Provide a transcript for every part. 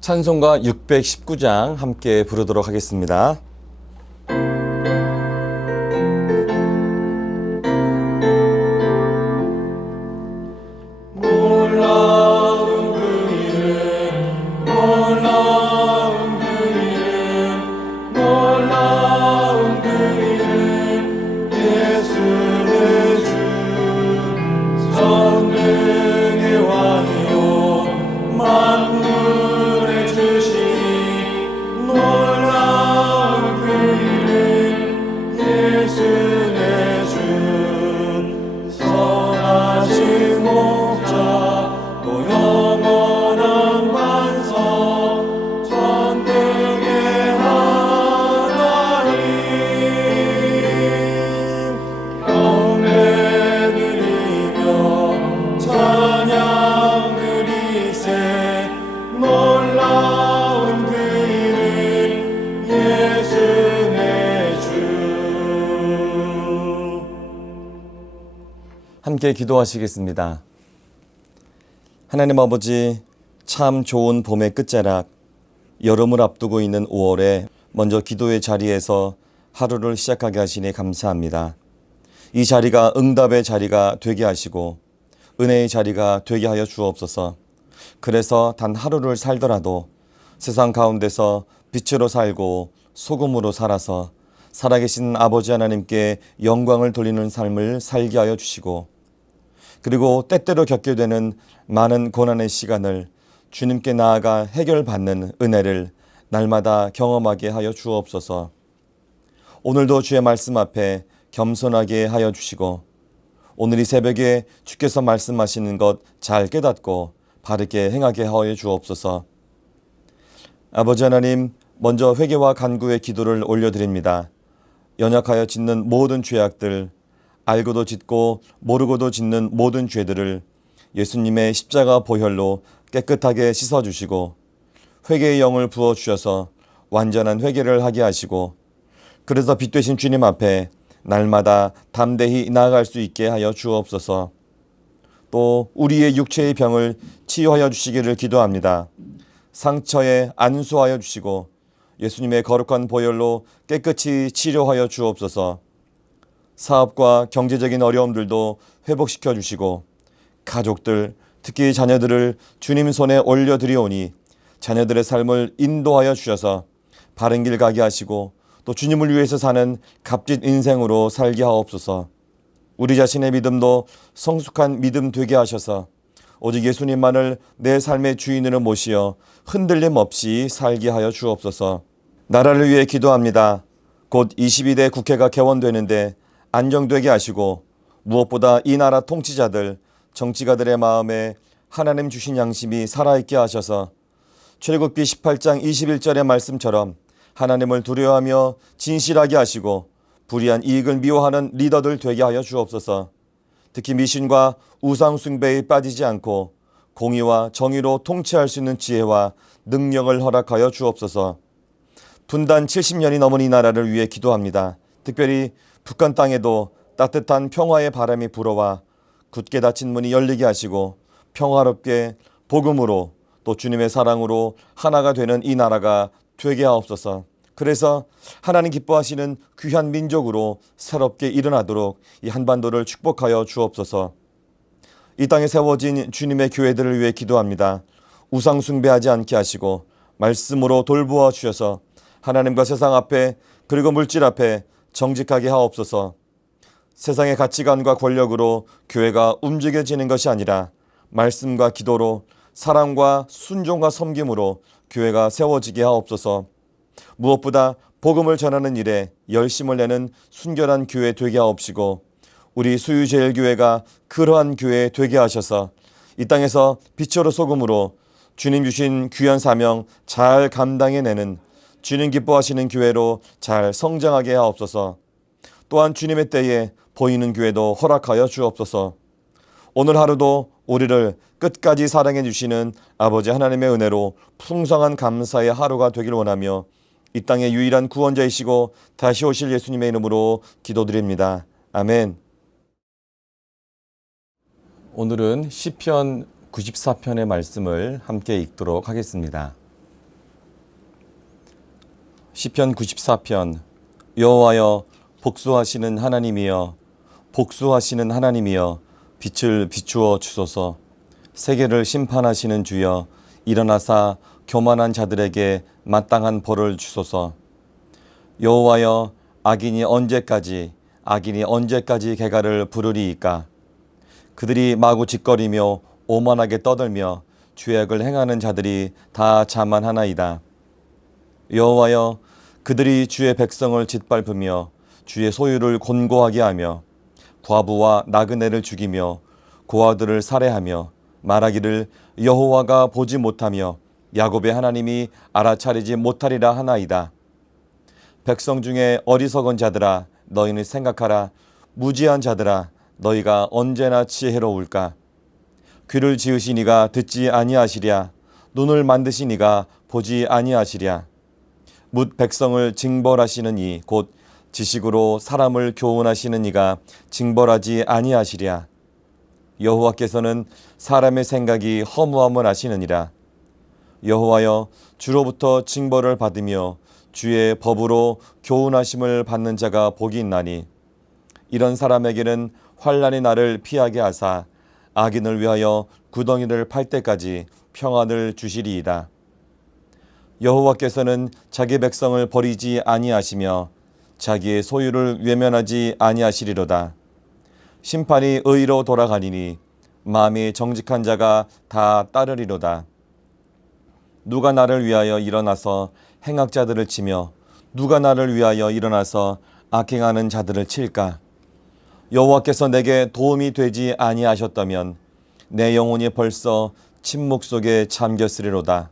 찬송가 619장 함께 부르도록 하겠습니다. 함께 기도하시겠습니다. 하나님 아버지, 참 좋은 봄의 끝자락, 여름을 앞두고 있는 5월에 먼저 기도의 자리에서 하루를 시작하게 하시니 감사합니다. 이 자리가 응답의 자리가 되게 하시고 은혜의 자리가 되게 하여 주옵소서. 그래서 단 하루를 살더라도 세상 가운데서 빛으로 살고 소금으로 살아서 살아계신 아버지 하나님께 영광을 돌리는 삶을 살게 하여 주시고, 그리고 때때로 겪게 되는 많은 고난의 시간을 주님께 나아가 해결받는 은혜를 날마다 경험하게 하여 주옵소서. 오늘도 주의 말씀 앞에 겸손하게 하여 주시고, 오늘 이 새벽에 주께서 말씀하시는 것 잘 깨닫고 바르게 행하게 하여 주옵소서. 아버지 하나님, 먼저 회개와 간구의 기도를 올려드립니다. 연약하여 짓는 모든 죄악들, 알고도 짓고 모르고도 짓는 모든 죄들을 예수님의 십자가 보혈로 깨끗하게 씻어주시고 회개의 영을 부어주셔서 완전한 회개를 하게 하시고, 그래서 빛 되신 주님 앞에 날마다 담대히 나아갈 수 있게 하여 주옵소서. 또 우리의 육체의 병을 치유하여 주시기를 기도합니다. 상처에 안수하여 주시고 예수님의 거룩한 보혈로 깨끗이 치료하여 주옵소서. 사업과 경제적인 어려움들도 회복시켜 주시고 가족들, 특히 자녀들을 주님 손에 올려드리오니 자녀들의 삶을 인도하여 주셔서 바른 길 가게 하시고 또 주님을 위해서 사는 값진 인생으로 살게 하옵소서. 우리 자신의 믿음도 성숙한 믿음 되게 하셔서 오직 예수님만을 내 삶의 주인으로 모시어 흔들림 없이 살게 하여 주옵소서. 나라를 위해 기도합니다. 곧 22대 국회가 개원되는데 안정되게 하시고 무엇보다 이 나라 통치자들, 정치가들의 마음에 하나님 주신 양심이 살아있게 하셔서 출애굽기 18장 21절의 말씀처럼 하나님을 두려워하며 진실하게 하시고 불의한 이익을 미워하는 리더들 되게 하여 주옵소서. 특히 미신과 우상 숭배에 빠지지 않고 공의와 정의로 통치할 수 있는 지혜와 능력을 허락하여 주옵소서. 분단 70년이 넘은 이 나라를 위해 기도합니다. 특별히 북한 땅에도 따뜻한 평화의 바람이 불어와 굳게 닫힌 문이 열리게 하시고 평화롭게 복음으로 또 주님의 사랑으로 하나가 되는 이 나라가 되게 하옵소서. 그래서 하나님 기뻐하시는 귀한 민족으로 새롭게 일어나도록 이 한반도를 축복하여 주옵소서. 이 땅에 세워진 주님의 교회들을 위해 기도합니다. 우상 숭배하지 않게 하시고 말씀으로 돌보아 주셔서 하나님과 세상 앞에 그리고 물질 앞에 정직하게 하옵소서. 세상의 가치관과 권력으로 교회가 움직여지는 것이 아니라 말씀과 기도로 사랑과 순종과 섬김으로 교회가 세워지게 하옵소서. 무엇보다 복음을 전하는 일에 열심을 내는 순결한 교회 되게 하옵시고 우리 수유제일교회가 그러한 교회 되게 하셔서 이 땅에서 빛으로 소금으로 주님 주신 귀한 사명 잘 감당해내는 주님 기뻐하시는 교회로 잘 성장하게 하옵소서. 또한 주님의 때에 보이는 교회도 허락하여 주옵소서. 오늘 하루도 우리를 끝까지 사랑해 주시는 아버지 하나님의 은혜로 풍성한 감사의 하루가 되길 원하며 이 땅의 유일한 구원자이시고 다시 오실 예수님의 이름으로 기도드립니다. 아멘. 오늘은 시편 94편의 말씀을 함께 읽도록 하겠습니다. 시편 94편. 여호와여, 복수하시는 하나님이여, 복수하시는 하나님이여, 빛을 비추어 주소서. 세계를 심판하시는 주여, 일어나사 교만한 자들에게 마땅한 벌을 주소서. 여호와여, 악인이 언제까지 개가를 부르리이까. 그들이 마구 짓거리며 오만하게 떠들며 죄악을 행하는 자들이 다 자만하나이다. 여호와여, 그들이 주의 백성을 짓밟으며 주의 소유를 곤고하게 하며 과부와 나그네를 죽이며 고아들을 살해하며 말하기를 여호와가 보지 못하며 야곱의 하나님이 알아차리지 못하리라 하나이다. 백성 중에 어리석은 자들아, 너희는 생각하라. 무지한 자들아, 너희가 언제나 지혜로울까. 귀를 지으신 이가 듣지 아니하시랴. 눈을 만드신 이가 보지 아니하시랴. 뭇 백성을 징벌하시는 이, 곧 지식으로 사람을 교훈하시는 이가 징벌하지 아니하시랴. 여호와께서는 사람의 생각이 허무함을 아시느니라. 여호와여, 주로부터 징벌을 받으며 주의 법으로 교훈하심을 받는 자가 복이 있나니 이런 사람에게는 환난이 나를 피하게 하사 악인을 위하여 구덩이를 팔 때까지 평안을 주시리이다. 여호와께서는 자기 백성을 버리지 아니하시며 자기의 소유를 외면하지 아니하시리로다. 심판이 의로 돌아가니니 마음이 정직한 자가 다 따르리로다. 누가 나를 위하여 일어나서 행악자들을 치며 누가 나를 위하여 일어나서 악행하는 자들을 칠까. 여호와께서 내게 도움이 되지 아니하셨다면 내 영혼이 벌써 침묵 속에 잠겼으리로다.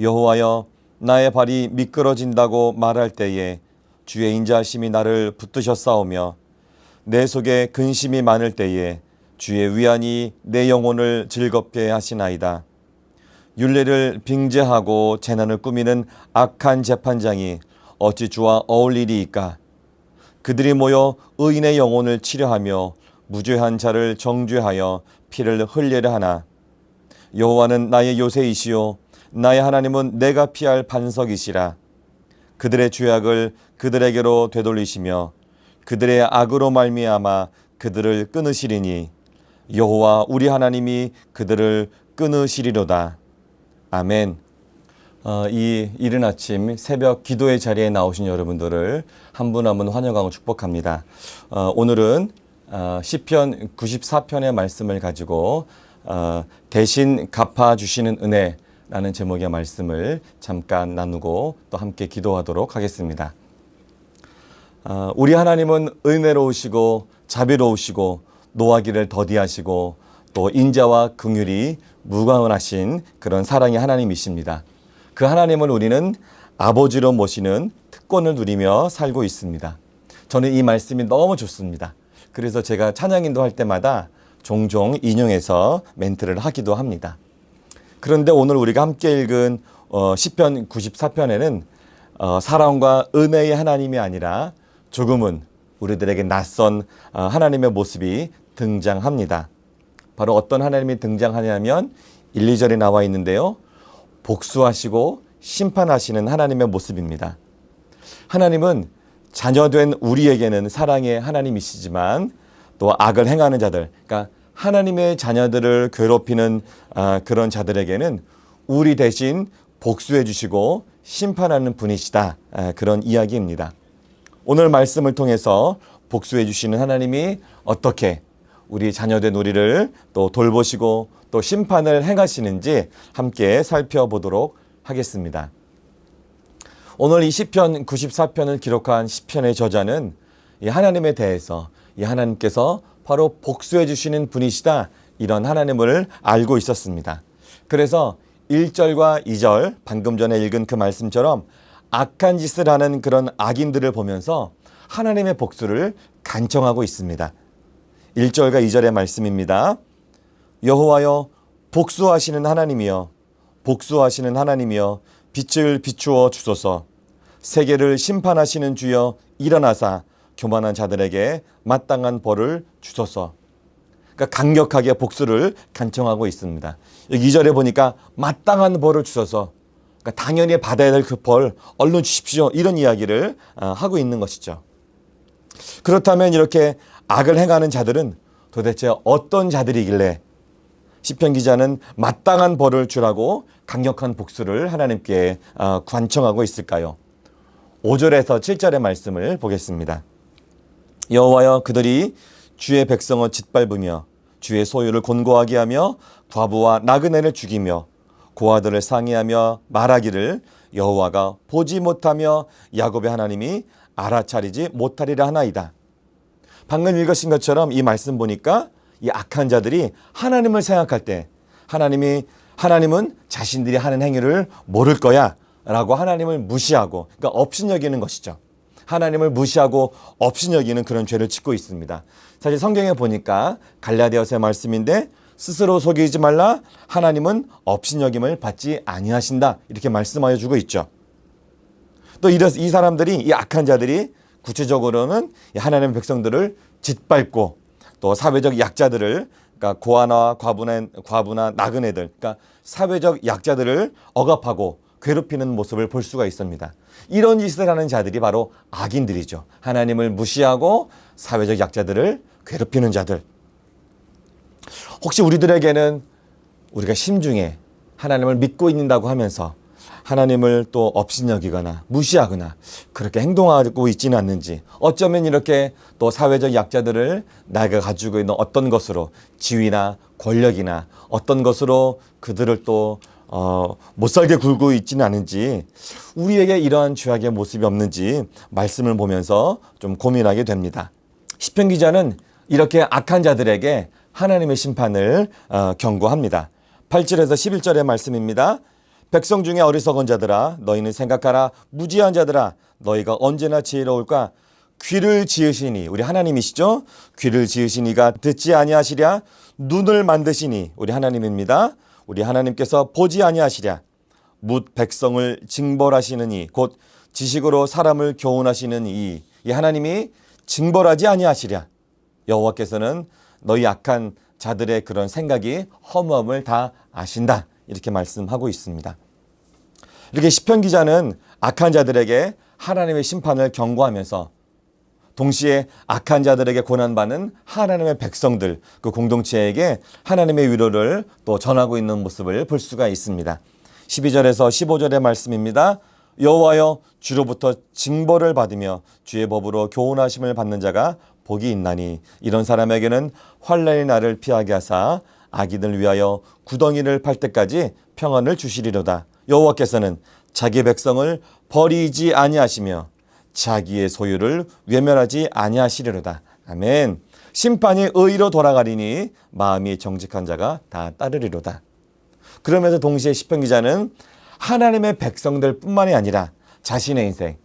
여호와여, 나의 발이 미끄러진다고 말할 때에 주의 인자하심이 나를 붙드셨사오며 내 속에 근심이 많을 때에 주의 위안이 내 영혼을 즐겁게 하시나이다. 율례를 빙제하고 재난을 꾸미는 악한 재판장이 어찌 주와 어울리리이까. 그들이 모여 의인의 영혼을 치려하며 무죄한 자를 정죄하여 피를 흘리려 하나. 여호와는 나의 요새이시요 나의 하나님은 내가 피할 반석이시라. 그들의 죄악을 그들에게로 되돌리시며 그들의 악으로 말미암아 그들을 끊으시리니 여호와 우리 하나님이 그들을 끊으시리로다. 아멘. 이 이른 아침 새벽 기도의 자리에 나오신 여러분들을 한 분 한 분 환영하고 축복합니다. 오늘은 시편 94편의 말씀을 가지고 대신 갚아주시는 은혜라는 제목의 말씀을 잠깐 나누고 또 함께 기도하도록 하겠습니다. 우리 하나님은 은혜로우시고 자비로우시고 노하기를 더디하시고 또 인자와 긍휼이 무관하신 그런 사랑의 하나님이십니다. 그 하나님을 우리는 아버지로 모시는 특권을 누리며 살고 있습니다. 저는 이 말씀이 너무 좋습니다. 그래서 제가 찬양인도 할 때마다 종종 인용해서 멘트를 하기도 합니다. 그런데 오늘 우리가 함께 읽은 시편 94편에는 사랑과 은혜의 하나님이 아니라 조금은 우리들에게 낯선 하나님의 모습이 등장합니다. 바로 어떤 하나님이 등장하냐면 1, 2절에 나와 있는데요. 복수하시고 심판하시는 하나님의 모습입니다. 하나님은 자녀된 우리에게는 사랑의 하나님이시지만 또 악을 행하는 자들, 그러니까 하나님의 자녀들을 괴롭히는 그런 자들에게는 우리 대신 복수해 주시고 심판하는 분이시다. 그런 이야기입니다. 오늘 말씀을 통해서 복수해 주시는 하나님이 어떻게 우리 자녀된 우리를 또 돌보시고 또 심판을 행하시는지 함께 살펴보도록 하겠습니다. 오늘 이 시편 94편을 기록한 시편의 저자는 이 하나님에 대해서 이 하나님께서 바로 복수해 주시는 분이시다, 이런 하나님을 알고 있었습니다. 그래서 1절과 2절 방금 전에 읽은 그 말씀처럼 악한 짓을 하는 그런 악인들을 보면서 하나님의 복수를 간청하고 있습니다. 1절과 2절의 말씀입니다. 여호와여 복수하시는 하나님이여 복수하시는 하나님이여 빛을 비추어 주소서. 세계를 심판하시는 주여 일어나사 교만한 자들에게 마땅한 벌을 주소서. 그러니까 강력하게 복수를 간청하고 있습니다. 여기 2절에 보니까 마땅한 벌을 주소서. 그러니까 당연히 받아야 될 그 벌 얼른 주십시오. 이런 이야기를 하고 있는 것이죠. 그렇다면 이렇게 악을 행하는 자들은 도대체 어떤 자들이길래 시편 기자는 마땅한 벌을 주라고 강력한 복수를 하나님께 관청하고 있을까요? 5절에서 7절의 말씀을 보겠습니다. 여호와여 그들이 주의 백성을 짓밟으며 주의 소유를 곤고하게 하며 과부와 나그네를 죽이며 고아들을 상해하며 말하기를 여호와가 보지 못하며 야곱의 하나님이 알아차리지 못하리라 하나이다. 방금 읽으신 것처럼 이 말씀 보니까 이 악한 자들이 하나님을 생각할 때 하나님은 자신들이 하는 행위를 모를 거야 라고 하나님을 무시하고, 그러니까 업신여기는 것이죠. 하나님을 무시하고 업신여기는 그런 죄를 짓고 있습니다. 사실 성경에 보니까 갈라디아서의 말씀인데 스스로 속이지 말라 하나님은 업신여김을 받지 아니하신다 이렇게 말씀하여 주고 있죠. 또 이 사람들이 이 악한 자들이 구체적으로는 하나님의 백성들을 짓밟고 또 사회적 약자들을, 그러니까 고아나 과부나 나그네들, 그러니까 사회적 약자들을 억압하고 괴롭히는 모습을 볼 수가 있습니다. 이런 짓을 하는 자들이 바로 악인들이죠. 하나님을 무시하고 사회적 약자들을 괴롭히는 자들. 혹시 우리들에게는 우리가 심중에 하나님을 믿고 있는다고 하면서 하나님을 또 업신여기거나 무시하거나 그렇게 행동하고 있지는 않는지, 어쩌면 이렇게 또 사회적 약자들을 내가 가지고 있는 어떤 것으로, 지위나 권력이나 어떤 것으로 그들을 또 못살게 굴고 있지는 않은지, 우리에게 이러한 죄악의 모습이 없는지 말씀을 보면서 좀 고민하게 됩니다. 시편 기자는 이렇게 악한 자들에게 하나님의 심판을 경고합니다. 8절에서 11절의 말씀입니다. 백성 중에 어리석은 자들아 너희는 생각하라. 무지한 자들아 너희가 언제나 지혜로울까. 귀를 지으시니, 우리 하나님이시죠. 귀를 지으시니가 듣지 아니하시랴. 눈을 만드시니, 우리 하나님입니다. 우리 하나님께서 보지 아니하시랴. 뭇 백성을 징벌하시느니, 곧 지식으로 사람을 교훈하시는 이 하나님이 징벌하지 아니하시랴. 여호와께서는 너희 악한 자들의 그런 생각이 허무함을 다 아신다 이렇게 말씀하고 있습니다. 이렇게 시편 기자는 악한 자들에게 하나님의 심판을 경고하면서 동시에 악한 자들에게 고난받는 하나님의 백성들, 그 공동체에게 하나님의 위로를 또 전하고 있는 모습을 볼 수가 있습니다. 12절에서 15절의 말씀입니다. 여호와여 주로부터 징벌을 받으며 주의 법으로 교훈하심을 받는 자가 복이 있나니 이런 사람에게는 환난의 날을 피하게 하사 악인을 위하여 구덩이를 팔 때까지 평안을 주시리로다. 여호와께서는 자기 백성을 버리지 아니하시며 자기의 소유를 외면하지 아니하시리로다. 아멘. 심판이 의로 돌아가리니 마음이 정직한 자가 다 따르리로다. 그러면서 동시에 시편 기자는 하나님의 백성들 뿐만이 아니라 자신의 인생,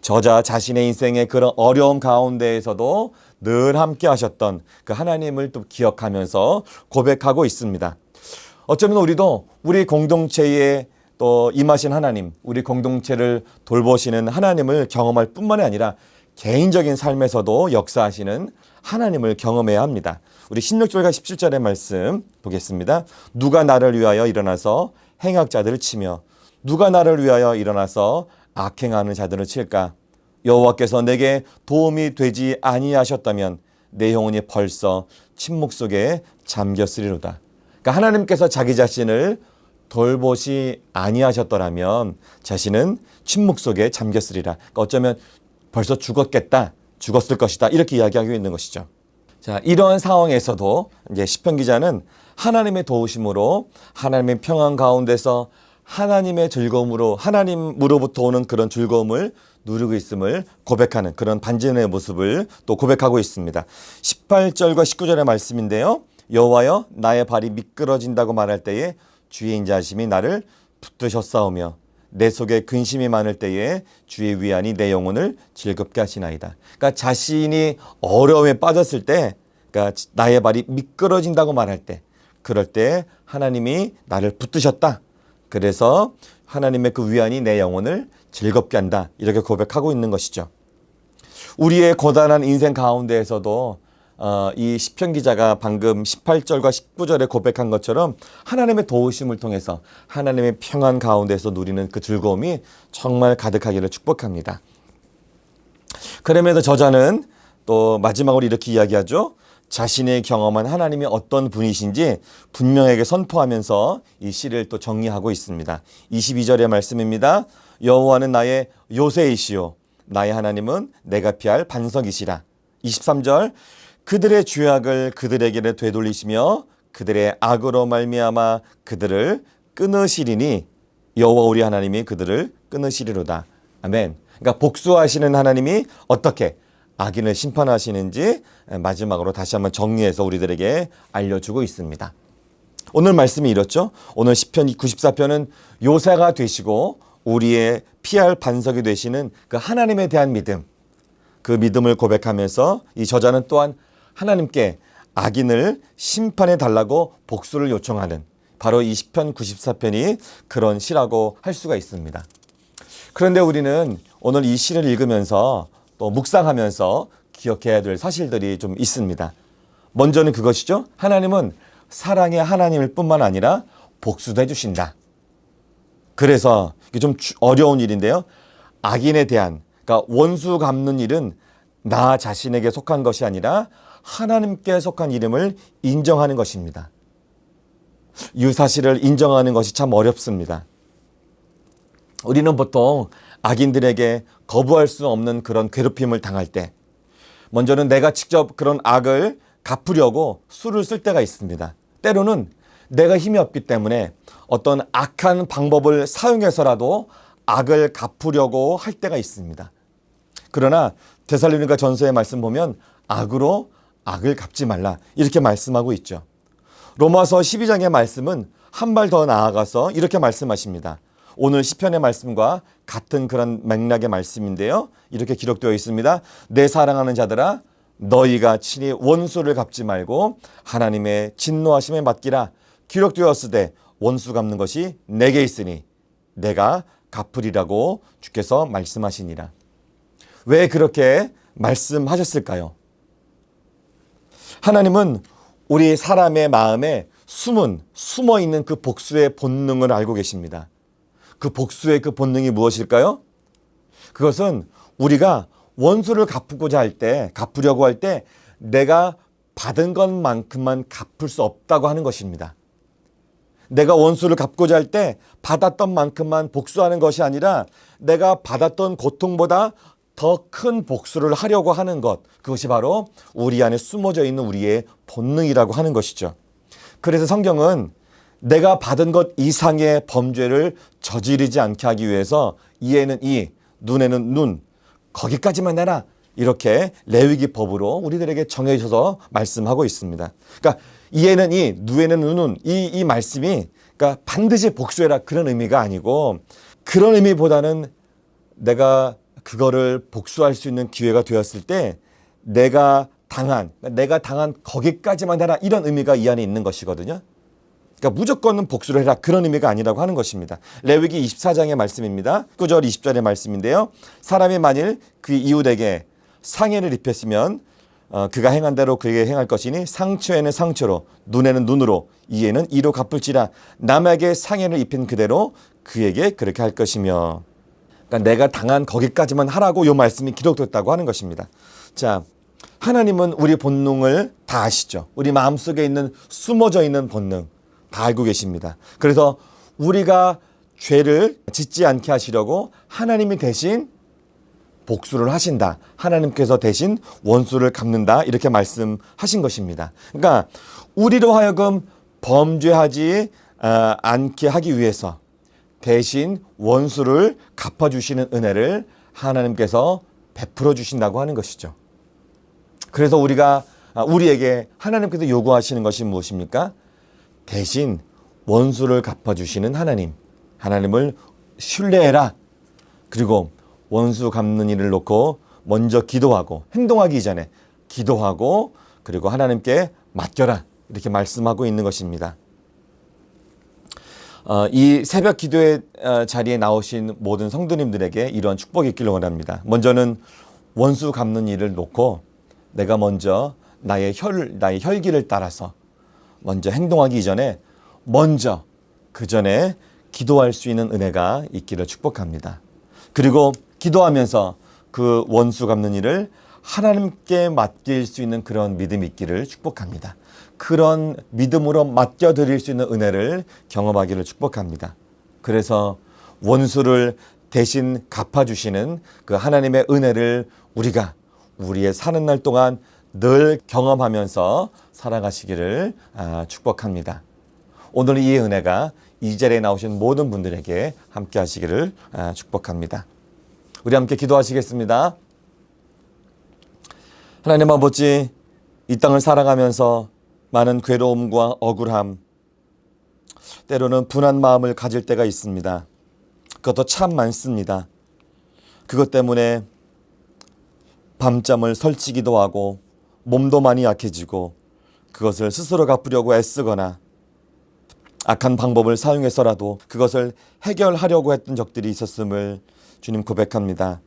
저자 자신의 인생의 그런 어려움 가운데에서도 늘 함께 하셨던 그 하나님을 또 기억하면서 고백하고 있습니다. 어쩌면 우리도 우리 공동체에 또 임하신 하나님, 우리 공동체를 돌보시는 하나님을 경험할 뿐만이 아니라 개인적인 삶에서도 역사하시는 하나님을 경험해야 합니다. 우리 16절과 17절의 말씀 보겠습니다. 누가 나를 위하여 일어나서 행악자들을 치며 누가 나를 위하여 일어나서 악행하는 자들을 칠까? 여호와께서 내게 도움이 되지 아니하셨다면 내 영혼이 벌써 침묵 속에 잠겼으리로다. 그러니까 하나님께서 자기 자신을 돌보시 아니하셨더라면 자신은 침묵 속에 잠겼으리라. 그러니까 어쩌면 벌써 죽었을 것이다. 이렇게 이야기하고 있는 것이죠. 자, 이러한 상황에서도 이제 시편 기자는 하나님의 도우심으로 하나님의 평안 가운데서 하나님의 즐거움으로, 하나님으로부터 오는 그런 즐거움을 누리고 있음을 고백하는 그런 반전의 모습을 또 고백하고 있습니다. 18절과 19절의 말씀인데요. 여호와여 나의 발이 미끄러진다고 말할 때에 주의 인자하심이 나를 붙드셨사오며 내 속에 근심이 많을 때에 주의 위안이 내 영혼을 즐겁게 하시나이다. 그러니까 자신이 어려움에 빠졌을 때, 그러니까 나의 발이 미끄러진다고 말할 때, 그럴 때 하나님이 나를 붙드셨다. 그래서 하나님의 그 위안이 내 영혼을 즐겁게 한다. 이렇게 고백하고 있는 것이죠. 우리의 고단한 인생 가운데에서도 이 시편 기자가 방금 18절과 19절에 고백한 것처럼 하나님의 도우심을 통해서 하나님의 평안 가운데서 누리는 그 즐거움이 정말 가득하기를 축복합니다. 그럼에도 저자는 또 마지막으로 이렇게 이야기하죠. 자신의 경험한 하나님이 어떤 분이신지 분명하게 선포하면서 이 시를 또 정리하고 있습니다. 22절의 말씀입니다. 여호와는 나의 요새이시요 나의 하나님은 내가 피할 반석이시라. 23절 그들의 죄악을 그들에게 되돌리시며 그들의 악으로 말미암아 그들을 끊으시리니 여호와 우리 하나님이 그들을 끊으시리로다. 아멘. 그러니까 복수하시는 하나님이 어떻게 악인을 심판하시는지 마지막으로 다시 한번 정리해서 우리들에게 알려주고 있습니다. 오늘 말씀이 이렇죠. 오늘 시편 94편은 요새가 되시고 우리의 피할 반석이 되시는 그 하나님에 대한 믿음, 그 믿음을 고백하면서 이 저자는 또한 하나님께 악인을 심판해 달라고 복수를 요청하는 바로 이 시편 94편이 그런 시라고 할 수가 있습니다. 그런데 우리는 오늘 이 시를 읽으면서 또 묵상하면서 기억해야 될 사실들이 좀 있습니다. 먼저는 그것이죠. 하나님은 사랑의 하나님일 뿐만 아니라 복수도 해주신다. 그래서 이게 좀 어려운 일인데요. 악인에 대한, 그러니까 원수 갚는 일은 나 자신에게 속한 것이 아니라 하나님께 속한 이름을 인정하는 것입니다. 이 사실을 인정하는 것이 참 어렵습니다. 우리는 보통 악인들에게 거부할 수 없는 그런 괴롭힘을 당할 때 먼저는 내가 직접 그런 악을 갚으려고 수를 쓸 때가 있습니다. 때로는 내가 힘이 없기 때문에 어떤 악한 방법을 사용해서라도 악을 갚으려고 할 때가 있습니다. 그러나 데살로니가 전서의 말씀 보면 악으로 악을 갚지 말라 이렇게 말씀하고 있죠. 로마서 12장의 말씀은 한 발 더 나아가서 이렇게 말씀하십니다. 오늘 시편의 말씀과 같은 그런 맥락의 말씀인데요. 이렇게 기록되어 있습니다. 내 사랑하는 자들아 너희가 친히 원수를 갚지 말고 하나님의 진노하심에 맡기라. 기록되었으되 원수 갚는 것이 내게 있으니 내가 갚으리라고 주께서 말씀하시니라. 왜 그렇게 말씀하셨을까요? 하나님은 우리 사람의 마음에 숨어있는 그 복수의 본능을 알고 계십니다. 그 복수의 그 본능이 무엇일까요? 그것은 우리가 원수를 갚으려고 할 때 내가 받은 것만큼만 갚을 수 없다고 하는 것입니다. 내가 원수를 갚고자 할 때 받았던 만큼만 복수하는 것이 아니라 내가 받았던 고통보다 더 큰 복수를 하려고 하는 것, 그것이 바로 우리 안에 숨어져 있는 우리의 본능이라고 하는 것이죠. 그래서 성경은 내가 받은 것 이상의 범죄를 저지르지 않게 하기 위해서 이에는 이, 눈에는 눈, 거기까지만 해라. 이렇게 레위기 법으로 우리들에게 정해져서 말씀하고 있습니다. 그러니까 이에는 이, 눈에는 눈, 이 말씀이 그러니까 반드시 복수해라 그런 의미가 아니고 그런 의미보다는 내가 그거를 복수할 수 있는 기회가 되었을 때 내가 당한 거기까지만 해라 이런 의미가 이 안에 있는 것이거든요. 그러니까 무조건은 복수를 해라 그런 의미가 아니라고 하는 것입니다. 레위기 24장의 말씀입니다. 9절 20절의 말씀인데요. 사람이 만일 그 이웃에게 상해를 입혔으면 그가 행한 대로 그에게 행할 것이니 상처에는 상처로 눈에는 눈으로 이에는 이로 갚을지라. 남에게 상해를 입힌 그대로 그에게 그렇게 할 것이며. 그러니까 내가 당한 거기까지만 하라고 이 말씀이 기록됐다고 하는 것입니다. 자, 하나님은 우리 본능을 다 아시죠. 우리 마음속에 있는 숨어져 있는 본능 다 알고 계십니다. 그래서 우리가 죄를 짓지 않게 하시려고 하나님이 대신 복수를 하신다. 하나님께서 대신 원수를 갚는다. 이렇게 말씀하신 것입니다. 그러니까 우리로 하여금 범죄하지 않게 하기 위해서 대신 원수를 갚아주시는 은혜를 하나님께서 베풀어 주신다고 하는 것이죠. 그래서 우리에게 하나님께서 요구하시는 것이 무엇입니까? 대신 원수를 갚아주시는 하나님을 신뢰해라. 그리고 원수 갚는 일을 놓고 먼저 기도하고 행동하기 이전에 기도하고 그리고 하나님께 맡겨라. 이렇게 말씀하고 있는 것입니다. 이 새벽 기도의 자리에 나오신 모든 성도님들에게 이러한 축복이 있기를 원합니다. 먼저는 원수 갚는 일을 놓고 내가 먼저 나의 혈기를 따라서 먼저 행동하기 이전에 먼저 그 전에 기도할 수 있는 은혜가 있기를 축복합니다. 그리고 기도하면서 그 원수 갚는 일을 하나님께 맡길 수 있는 그런 믿음이 있기를 축복합니다. 그런 믿음으로 맡겨드릴 수 있는 은혜를 경험하기를 축복합니다. 그래서 원수를 대신 갚아주시는 그 하나님의 은혜를 우리가 우리의 사는 날 동안 늘 경험하면서 살아가시기를 축복합니다. 오늘 이 은혜가 이 자리에 나오신 모든 분들에게 함께 하시기를 축복합니다. 우리 함께 기도하시겠습니다. 하나님 아버지, 이 땅을 살아가면서 많은 괴로움과 억울함, 때로는 분한 마음을 가질 때가 있습니다. 그것도 참 많습니다. 그것 때문에 밤잠을 설치기도 하고 몸도 많이 약해지고 그것을 스스로 갚으려고 애쓰거나 악한 방법을 사용해서라도 그것을 해결하려고 했던 적들이 있었음을 주님 고백합니다.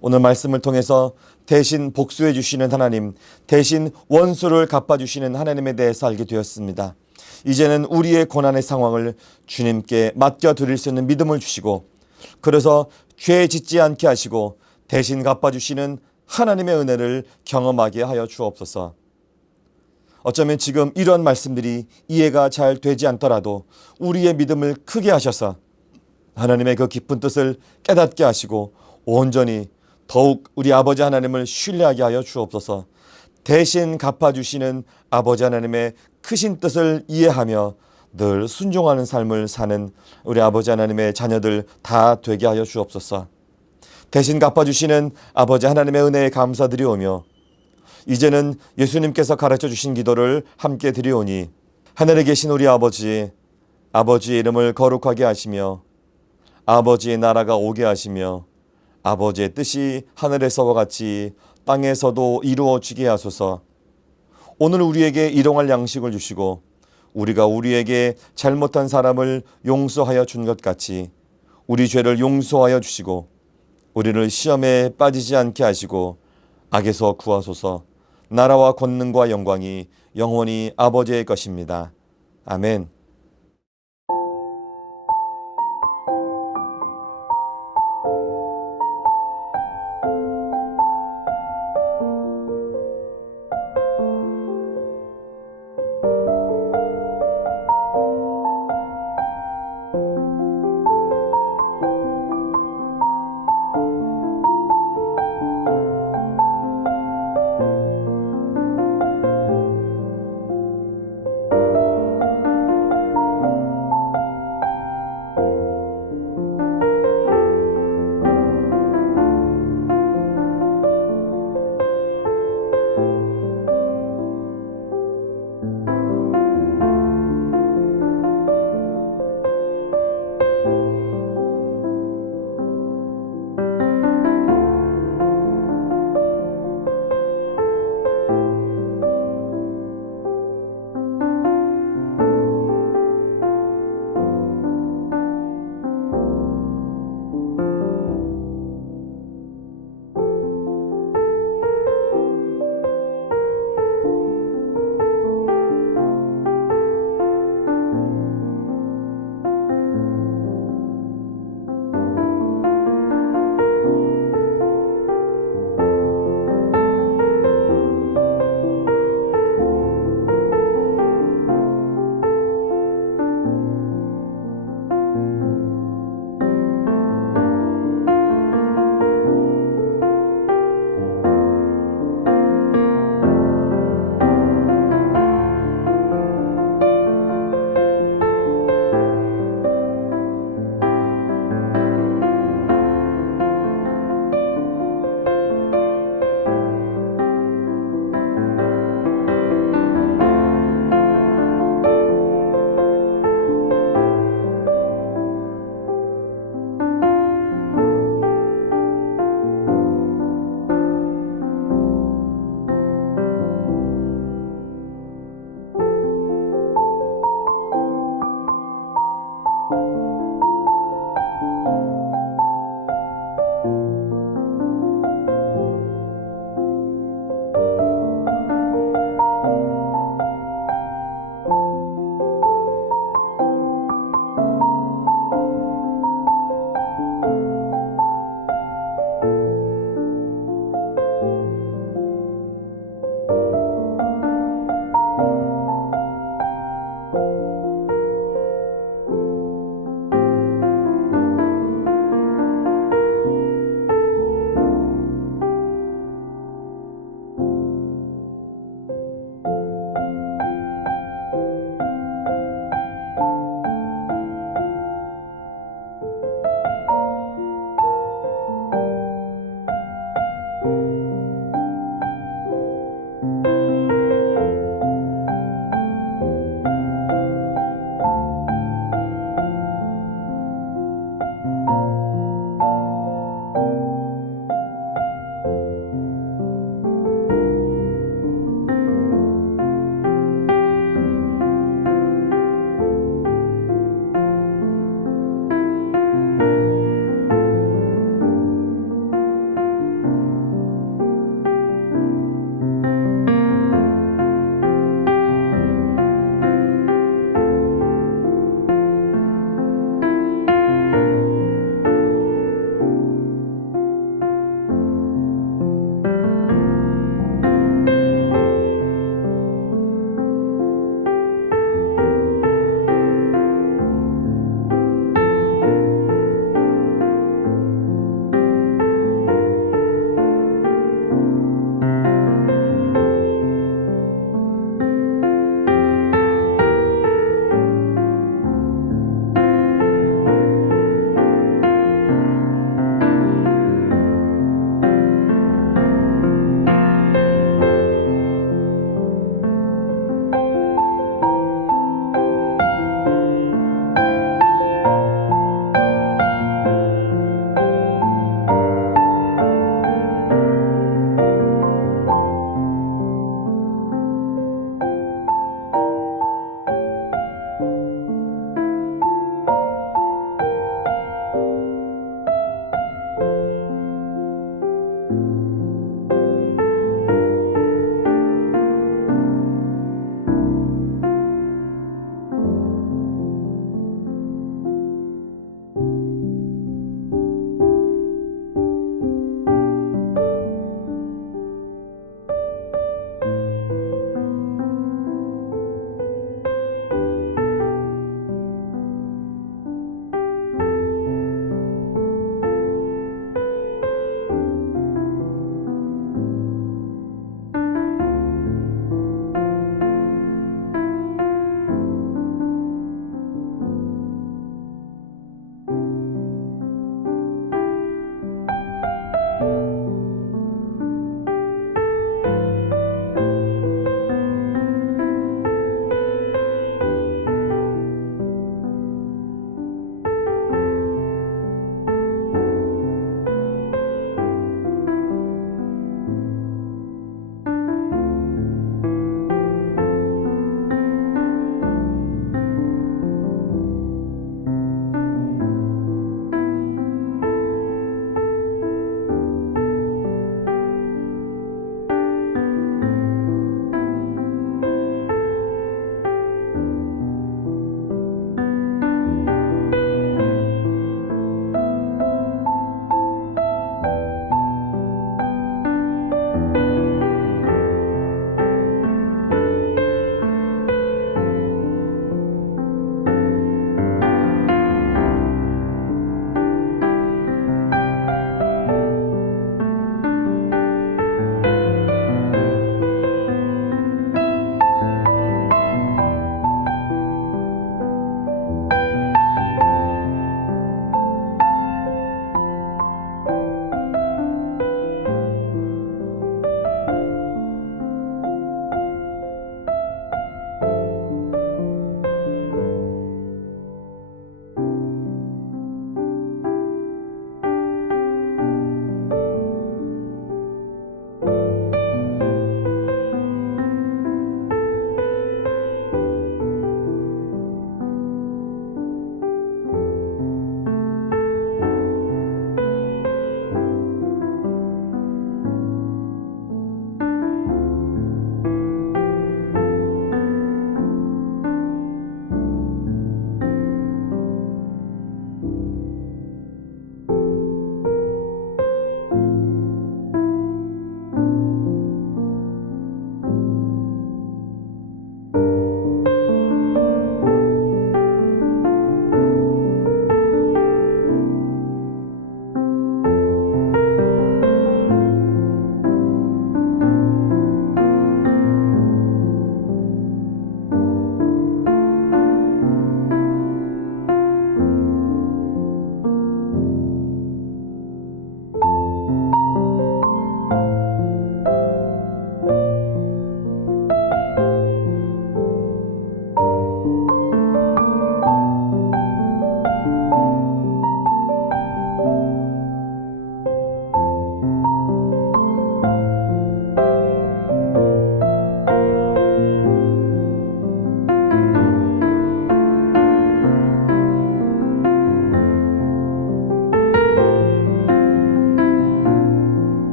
오늘 말씀을 통해서 대신 복수해 주시는 하나님, 대신 원수를 갚아주시는 하나님에 대해서 알게 되었습니다. 이제는 우리의 고난의 상황을 주님께 맡겨드릴 수 있는 믿음을 주시고, 그래서 죄 짓지 않게 하시고 대신 갚아주시는 하나님의 은혜를 경험하게 하여 주옵소서. 어쩌면 지금 이런 말씀들이 이해가 잘 되지 않더라도 우리의 믿음을 크게 하셔서 하나님의 그 깊은 뜻을 깨닫게 하시고 온전히 더욱 우리 아버지 하나님을 신뢰하게 하여 주옵소서. 대신 갚아주시는 아버지 하나님의 크신 뜻을 이해하며 늘 순종하는 삶을 사는 우리 아버지 하나님의 자녀들 다 되게 하여 주옵소서. 대신 갚아주시는 아버지 하나님의 은혜에 감사드리오며 이제는 예수님께서 가르쳐 주신 기도를 함께 드리오니 하늘에 계신 우리 아버지, 아버지의 이름을 거룩하게 하시며 아버지의 나라가 오게 하시며 아버지의 뜻이 하늘에서와 같이 땅에서도 이루어지게 하소서. 오늘 우리에게 일용할 양식을 주시고 우리가 우리에게 잘못한 사람을 용서하여 준 것 같이 우리 죄를 용서하여 주시고 우리를 시험에 빠지지 않게 하시고 악에서 구하소서. 나라와 권능과 영광이 영원히 아버지의 것입니다. 아멘.